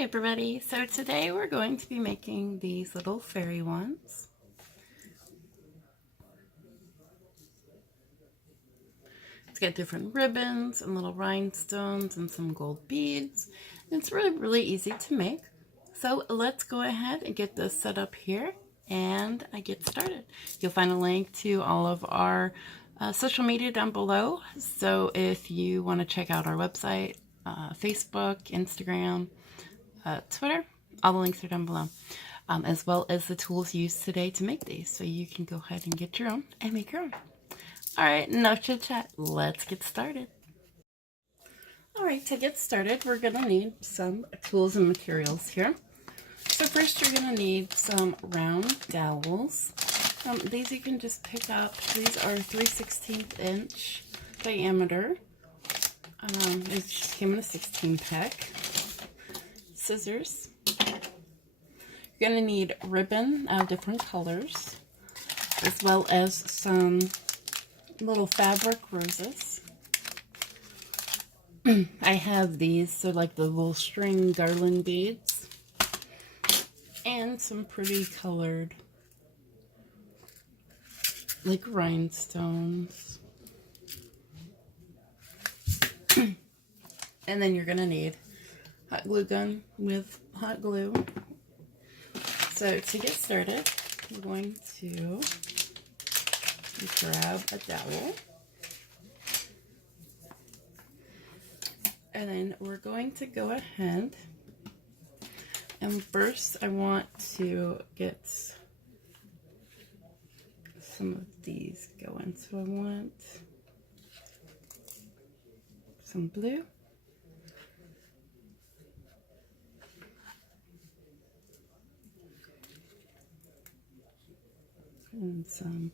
Hi everybody, so today we're going to be making these little fairy ones. It's got different ribbons and little rhinestones and some gold beads. It's really easy to make. So let's go ahead and get this set up here and I get started. You'll find a link to all of our social media down below. So if you want to check out our website, Facebook, Instagram, Twitter, all the links are down below, as well as the tools used today to make these. So you can go ahead and get your own and make your own. All right, enough chit chat. Let's get started. All right, to get started, we're going to need some tools and materials here. So first you're going to need some round dowels. These you can just pick up. These are 3/16 inch diameter. It just came in a 16 pack. Scissors. You're going to need ribbon of different colors, as well as some little fabric roses. I have these, so like the little string garland beads, and some pretty colored like rhinestones. And then you're going to need hot glue gun with hot glue. So to get started, we're going to grab a dowel. And then we're going to go ahead and first I want to get some of these going. So I want some blue. And some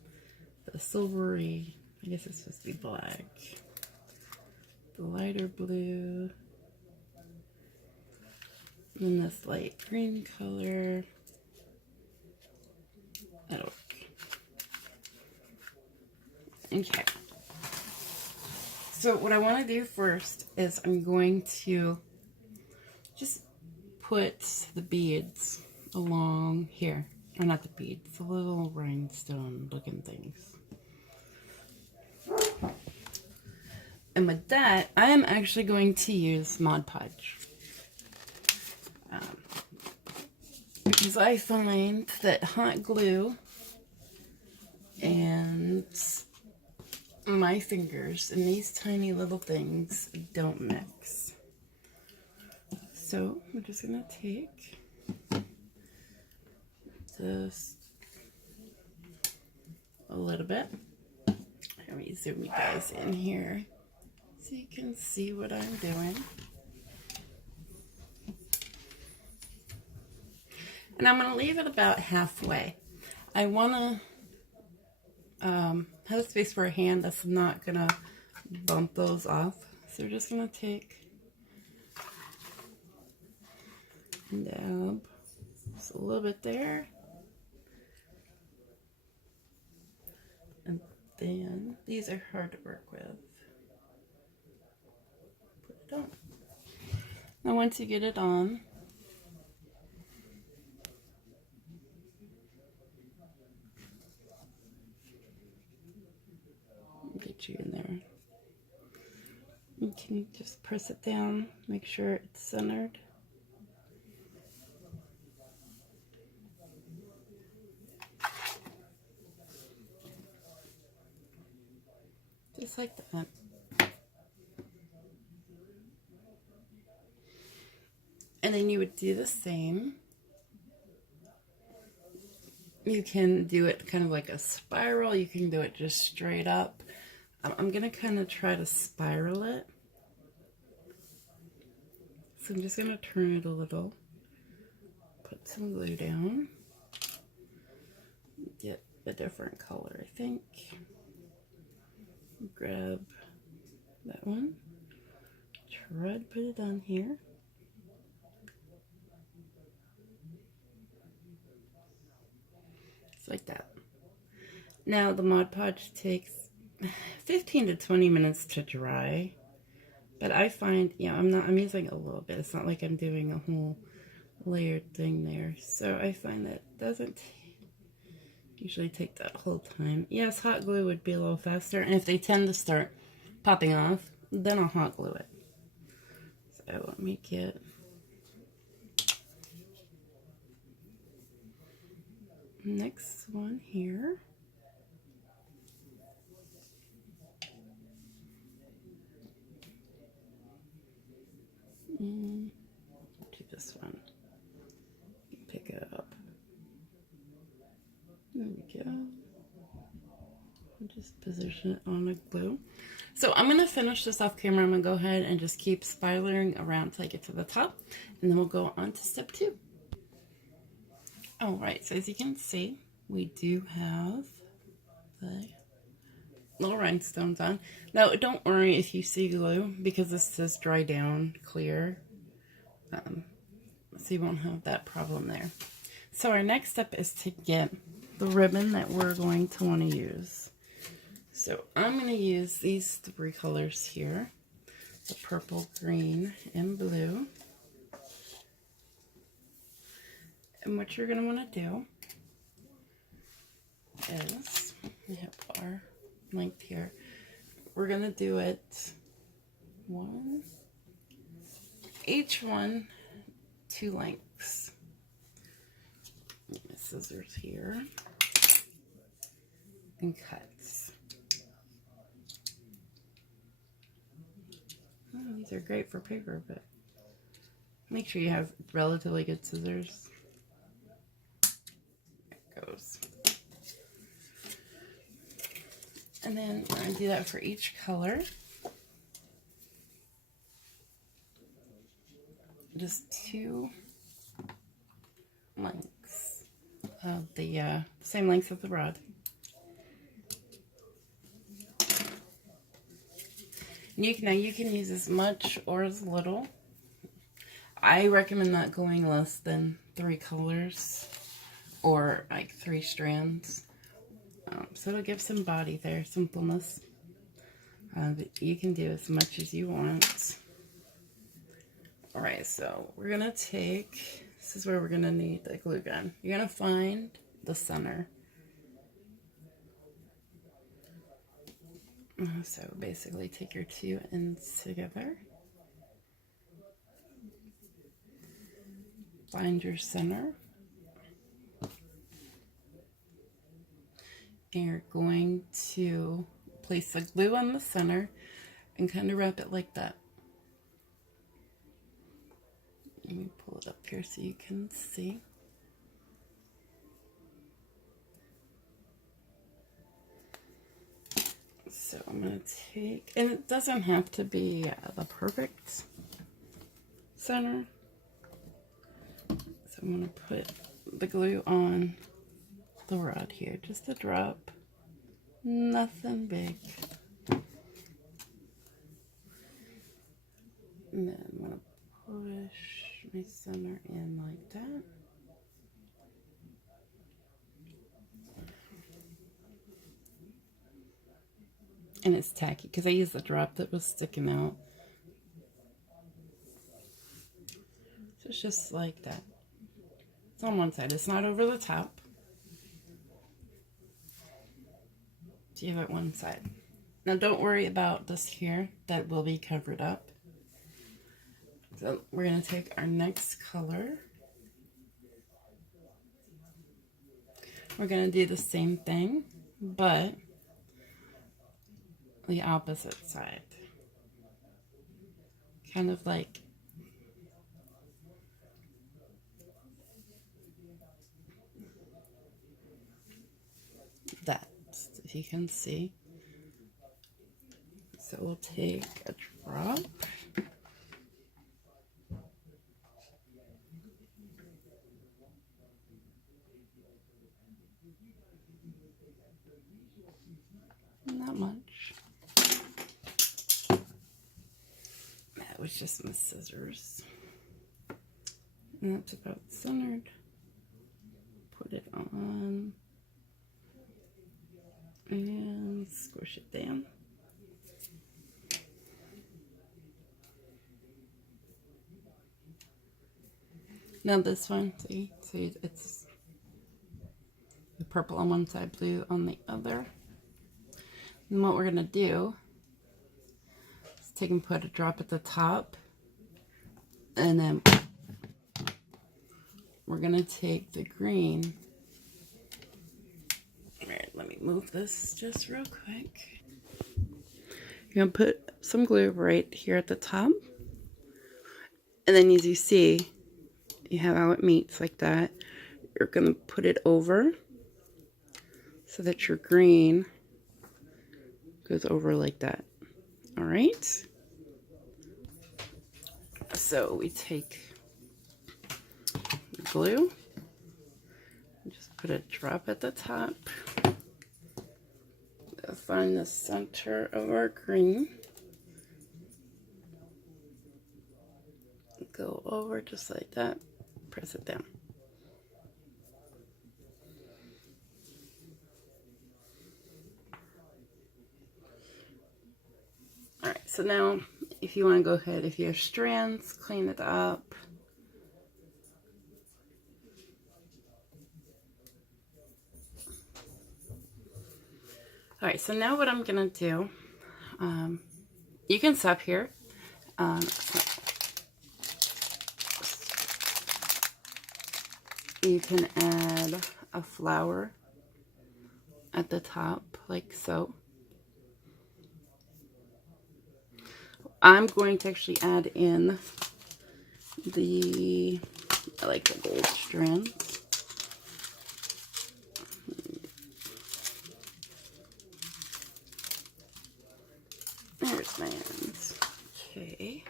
the silvery, I guess it's supposed to be black, the lighter blue, and then this light green color. That'll work. Okay. So what I want to do first is I'm going to just put the beads along here. Or not the beads, the little rhinestone looking things. And with that, I am actually going to use Mod Podge. Because I find that hot glue and my fingers and these tiny little things don't mix. So I'm just going to take just a little bit. Let me zoom you guys in here so you can see what I'm doing. And I'm going to leave it about halfway. I want to have a space for a hand that's not going to bump those off. So we're just going to take and dab just a little bit there. And then these are hard to work with. Put it on. Now once you get it on, get you in there. You can just press it down, make sure it's centered. Just like that. And then you would do the same. You can do it kind of like a spiral. You can do it just straight up. I'm going to kind of try to spiral it. So I'm just going to turn it a little. Put some glue down. Get a different color, I think. Grab that one. Try to put it on here. Just like that. Now the Mod Podge takes 15 to 20 minutes to dry, but I find, I'm using a little bit. It's not like I'm doing a whole layered thing there. So I find that doesn't usually take that whole time. Yes, hot glue would be a little faster, and if they tend to start popping off, then I'll hot glue it. So let me get next one here. Do this one. Pick it up. There we go. I'll just position it on the glue. So I'm going to finish this off camera. I'm going to go ahead and just keep spiraling around till I get to the top. And then we'll go on to step 2. Alright, so as you can see, we do have the little rhinestones on. Now, don't worry if you see glue, because this says dry down clear. So you won't have that problem there. So our next step is to get the ribbon that we're going to want to use. So I'm going to use these 3 colors here. The purple, green, and blue. And what you're going to want to do is, we have our length here. We're going to do it each one 2 lengths. Get my scissors here and cuts. Oh, these are great for paper, but make sure you have relatively good scissors. There it goes. And then I'm going to do that for each color. Just 2 lengths of the same length of the rod. You can use as much or as little. I recommend not going less than 3 colors or like 3 strands. So it'll give some body there, some fullness. But you can do as much as you want. Alright, so we're going to take, this is where we're going to need the glue gun. You're going to find the center. So basically take your 2 ends together. Find your center. And you're going to place the glue on the center and kind of wrap it like that. Let me pull it up here so you can see. So I'm going to take, and it doesn't have to be the perfect center. So I'm going to put the glue on the rod here, just a drop, nothing big. And then I'm going to push my center in like that. And it's tacky because I used the drop that was sticking out. So it's just like that. It's on one side. It's not over the top. So you have it one side. Now don't worry about this here. That will be covered up. So we're going to take our next color. We're going to do the same thing, but the opposite side. Kind of like that, if you can see. So we'll take a drop. Not much. That was just my scissors. And that's about centered. Put it on. And squish it down. Now this one, see it's the purple on one side, blue on the other. And what we're gonna do is take and put a drop at the top, and then we're gonna take the green. All right, let me move this just real quick. You're gonna put some glue right here at the top, and then as you see, you have how it meets like that. You're gonna put it over so that your green goes over like that. All right. So we take the glue, just put a drop at the top. Find the center of our green. Go over just like that. Press it down. All right, so now if you want to go ahead, if you have strands, clean it up. All right, so now what I'm gonna do, you can stop here. You can add a flower at the top, like so. I'm going to actually add in the, I like the gold strand. There's my ends. Okay.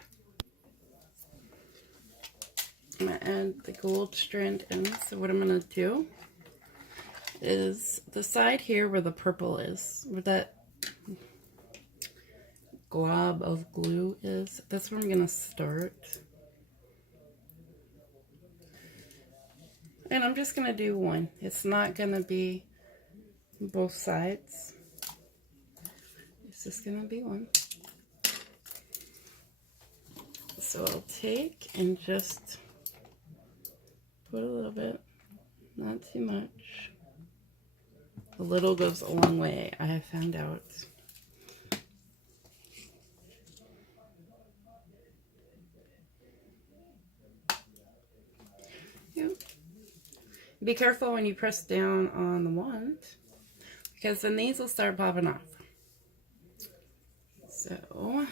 I'm going to add the gold strand in. So what I'm going to do is the side here where the purple is, where that glob of glue is, that's where I'm going to start. And I'm just going to do one. It's not going to be both sides. It's just going to be one. So I'll take and just put a little bit, not too much. A little goes a long way, I have found out. Yep. Be careful when you press down on the wand, because then these will start popping off. So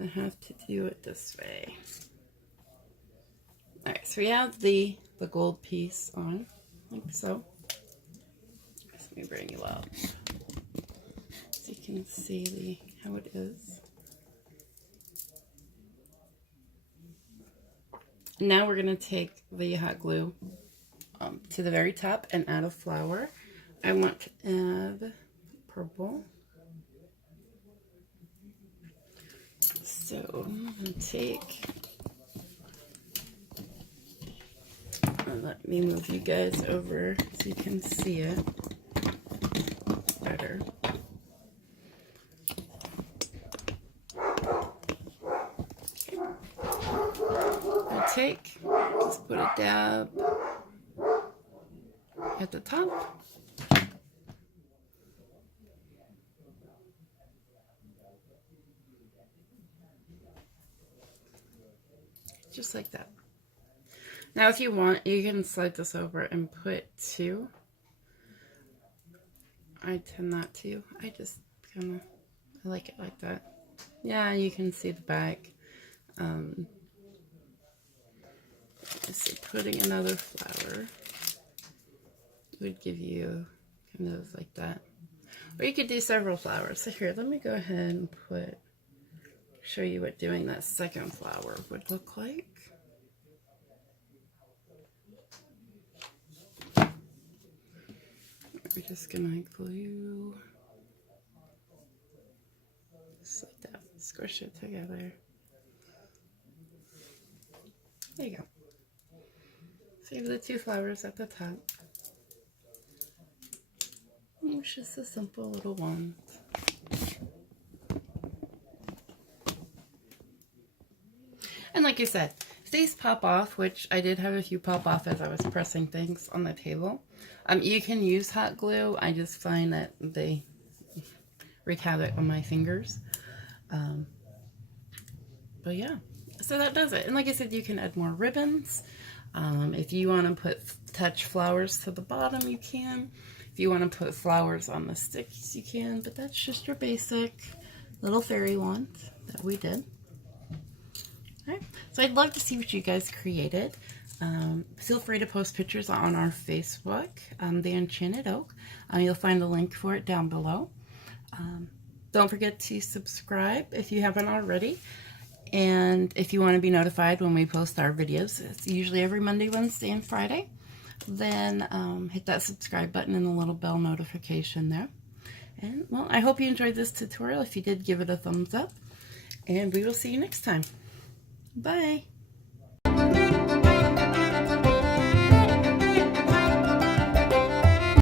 I have to do it this way. All right, so we have the gold piece on, like so. Let me bring you up so you can see how it is. Now we're gonna take the hot glue to the very top and add a flower. I want to add purple. So I'm gonna take, let me move you guys over so you can see it better. I'll take, just put a dab at the top. Just like that. Now if you want, you can slide this over and put two. I tend not to. I just kind of, I like it like that. Yeah, you can see the back. So putting another flower would give you kind of like that. Or you could do several flowers. So here, let me go ahead and show you what doing that second flower would look like. We're just gonna glue just like that, squish it together. There you go. Save the two flowers at the top. It's just a simple little wand. And like I said, these pop off, which I did have a few pop off as I was pressing things on the table. You can use hot glue. I just find that they wreak havoc on my fingers. But yeah, so that does it. And like I said, you can add more ribbons. If you want to attach flowers to the bottom, you can. If you want to put flowers on the sticks, you can. But that's just your basic little fairy wand that we did. All right. So I'd love to see what you guys created. Feel free to post pictures on our Facebook, The Enchanted Oak. You'll find the link for it down below. Don't forget to subscribe if you haven't already. And if you want to be notified when we post our videos, it's usually every Monday, Wednesday, and Friday, then hit that subscribe button and the little bell notification there. And, well, I hope you enjoyed this tutorial. If you did, give it a thumbs up. And we will see you next time. Bye.